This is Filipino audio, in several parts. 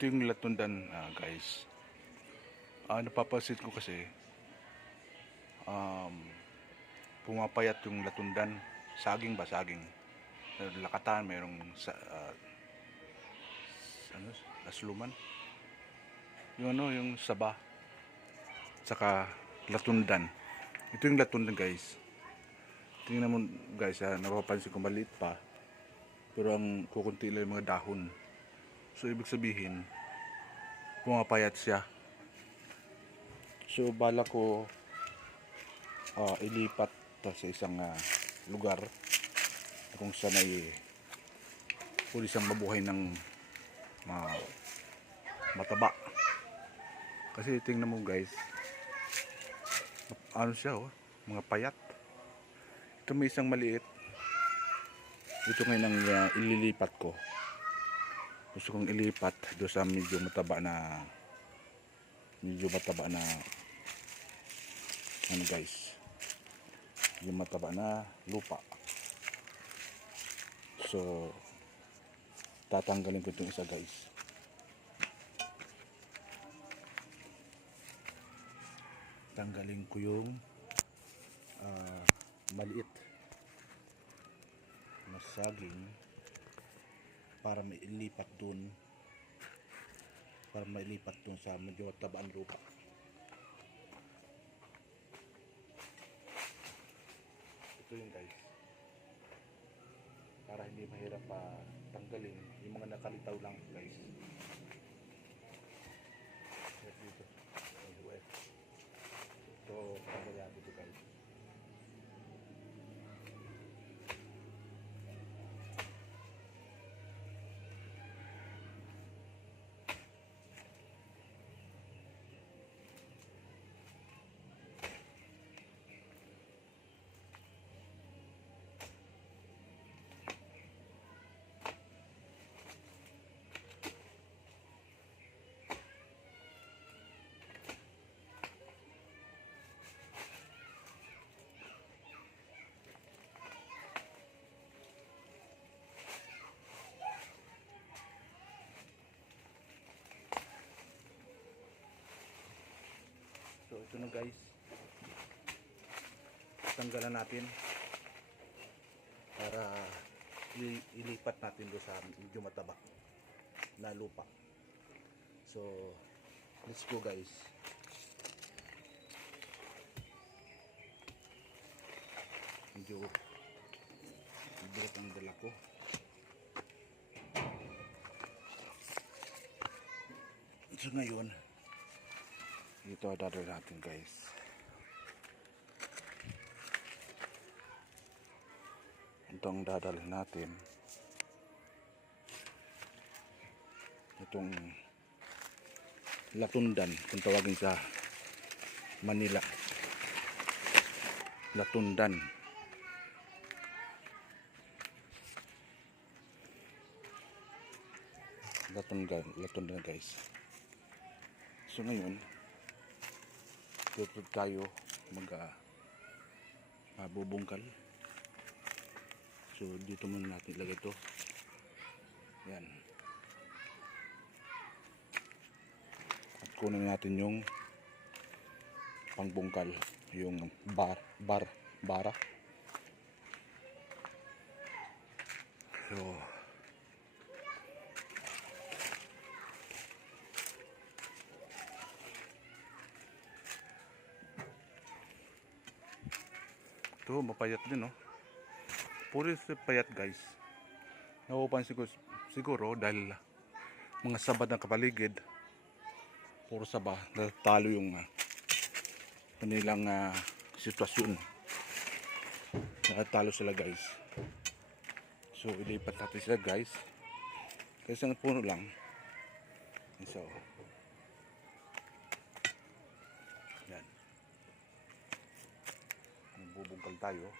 Ito yung latundan, ah, guys. Ah, napapansin ko kasi, um, pumapayat yung latundan. Saging ba? Saging. Lakatan, mayroong sa, ah, ano, asluman. Yung ano, yung saba. Tsaka latundan. Ito yung latundan, guys. Tingnan mo, guys, ha, napapansin ko maliit pa. Pero ang kukunti lang yung mga dahon. So, ibig sabihin, pumapayat siya. So, bala ko ah, ilipat sa isang ah, lugar kung saan ay pwede siyang mabuhay ng ma- mataba. Kasi tingnan mo guys, ano siya oh, mga payat. Ito may isang maliit. Ito ngayon ang ah, ililipat ko gusto kong ilipat do sa medyo mataba na medyo mataba na ano guys? Yung mataba na lupa. So tatanggalin ko itong isa guys. Tanggalin ko yung ah, maliit na saging para mailipat dun. Para mailipat dun sa medyo tabaan lupa. Ito yun guys. Para hindi mahirap pa tanggalin yung mga nakalitaw lang guys Yes, dito Anyway. ito tanggalin dito guys Ito na guys. Tanggalan natin para ilipat natin doon sa medyo mataba na lupa. So let's go guys. Medyo bigat ang dala ko. So ngayon, ito dadal natin guys. Itong dadalhin natin. Itong latundan kung tawagin sa Manila. Latundan. Latundan, latundan guys. So ngayon, dito tayo mag ah, ah, bubungkal so dito muna natin ilagay ito yan. At kunin natin yung pangbungkal yung bar bar bara. So Ito, mapayat din, no? Puro payat, guys. Napapansin ko siguro dahil mga saba ng kapaligid, puro saba, talo yung uh, kanilang ah, sitwasyon. Nakatalo sila, guys. So, ilipat natin sila, guys. Kasi ang puno lang. So, yan. Magbubungkal tayo.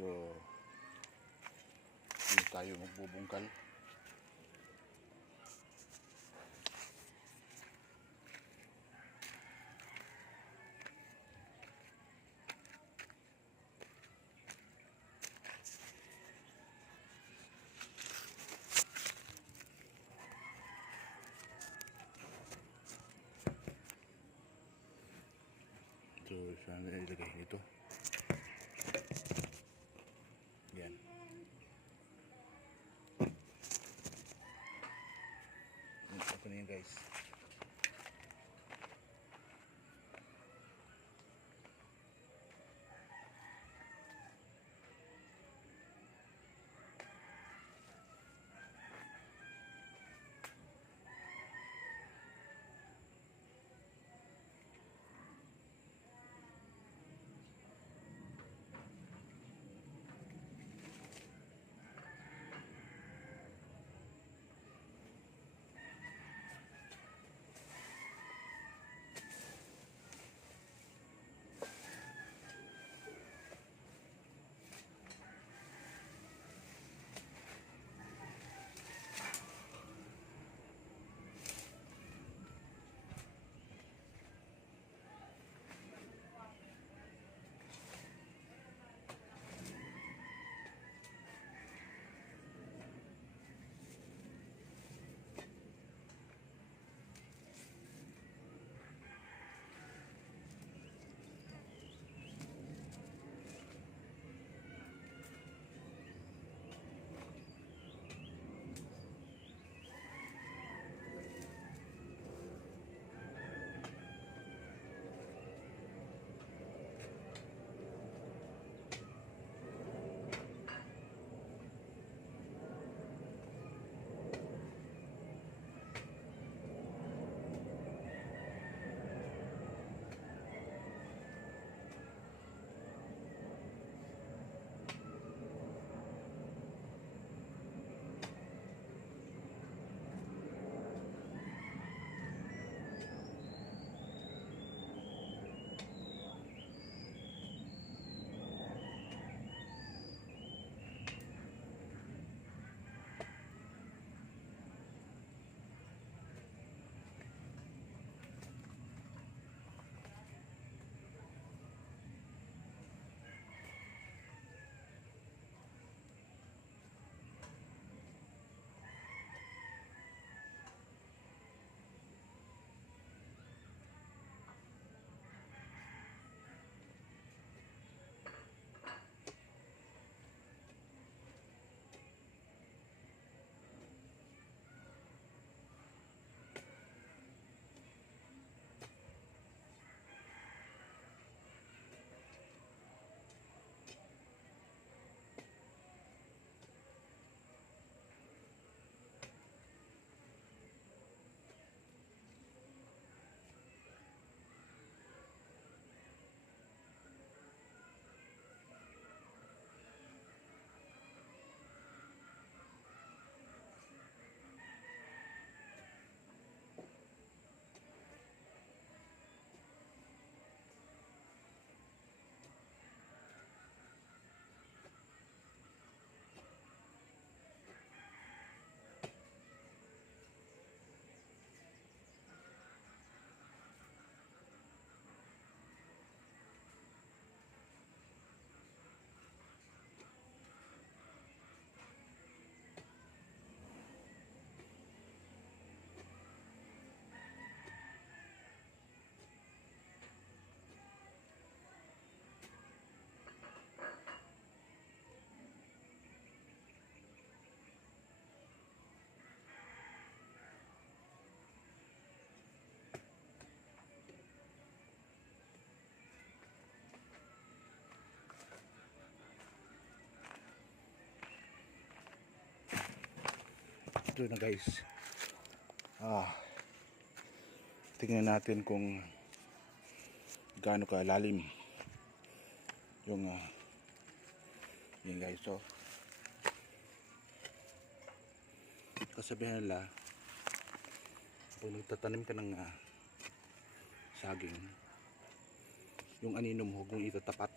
So, hindi tayo magbubungkal. Saan Ito na guys. Ah. Tingnan natin kung gaano kalalim yung ah, yun guys so kasabihan nila pag nagtatanim ka ng ah, saging yung anino mo huwag mong itatapat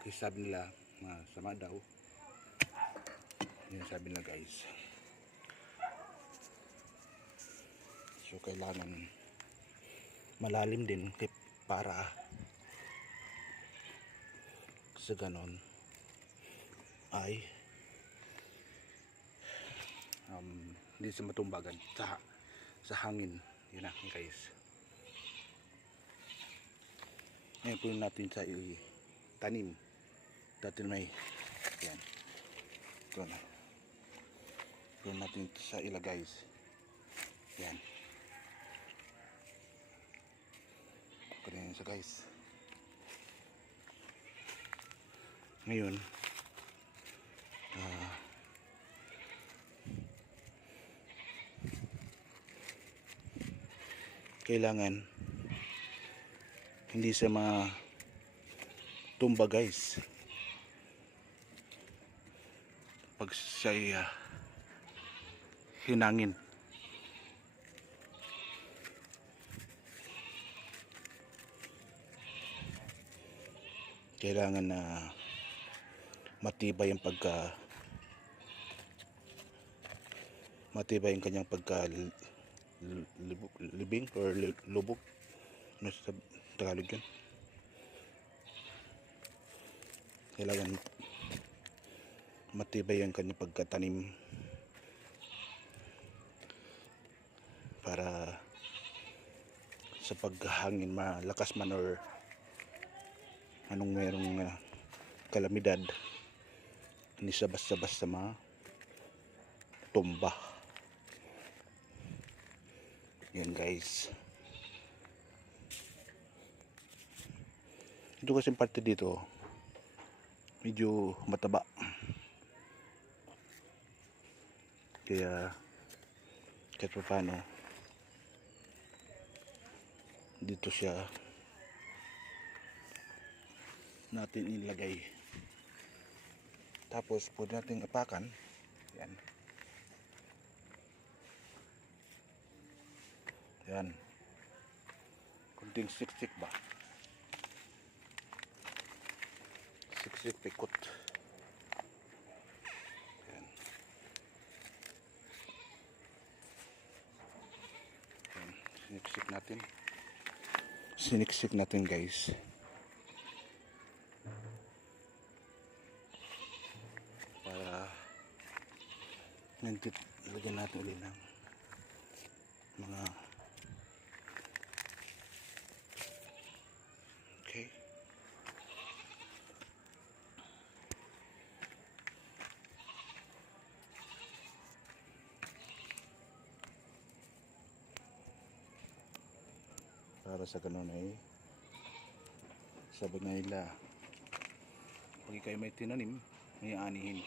kasi sabi nila masama daw yun sabi nila guys so kailangan malalim din kay- para sa ganon ay um, hindi sa matumbagan sa, sa hangin yun na guys Ngayon po natin sa tanim. Dati may yan. Ito na. Ito natin sa ila guys. Yan. Ganyan siya guys. Ngayon, ah, kailangan hindi sa mga tumba guys pag siya'y ah, hinangin kailangan na matibay ang pagka matibay ang kanyang pagka libing or lubog. Ano sa Tagalog yun. Kailangan matibay ang kanyang pagkatanim para sa paghangin malakas man or anong merong ah, kalamidad hindi siya basta-basta ma tumba? Yan guys. Ito kasi parte dito medyo mataba. Kaya kahit pa paano dito siya natin ilagay tapos pwede natin apakan. Yan yan kunting siksik ba? Siksik pikot. Yan yan siniksik natin. Siniksik natin guys nantit lagyan natin ulit ng mga okay. Para sa ganun ay sabi nga nila pag kayo may tinanim may anihin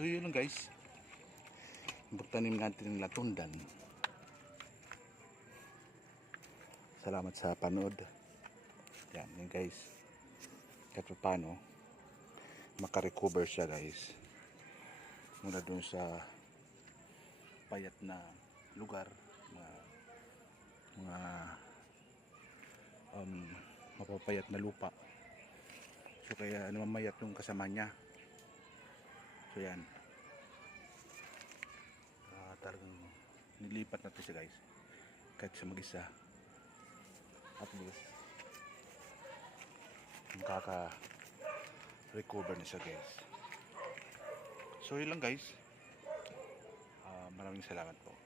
So yun lang guys. Pagtanim natin ng latundan. Salamat sa panood. Yan, yun guys. Kahit pa paano, makarecover siya guys. Mula dun sa payat na lugar, mga, mga um, mapapayat na lupa. So kaya namamayat yung kasama niya. So yan. Ah, talagang nilipat natin siya guys. Kahit sa mag-isa. At least makaka-recover na siya guys. So yun lang guys. Ah, maraming salamat po.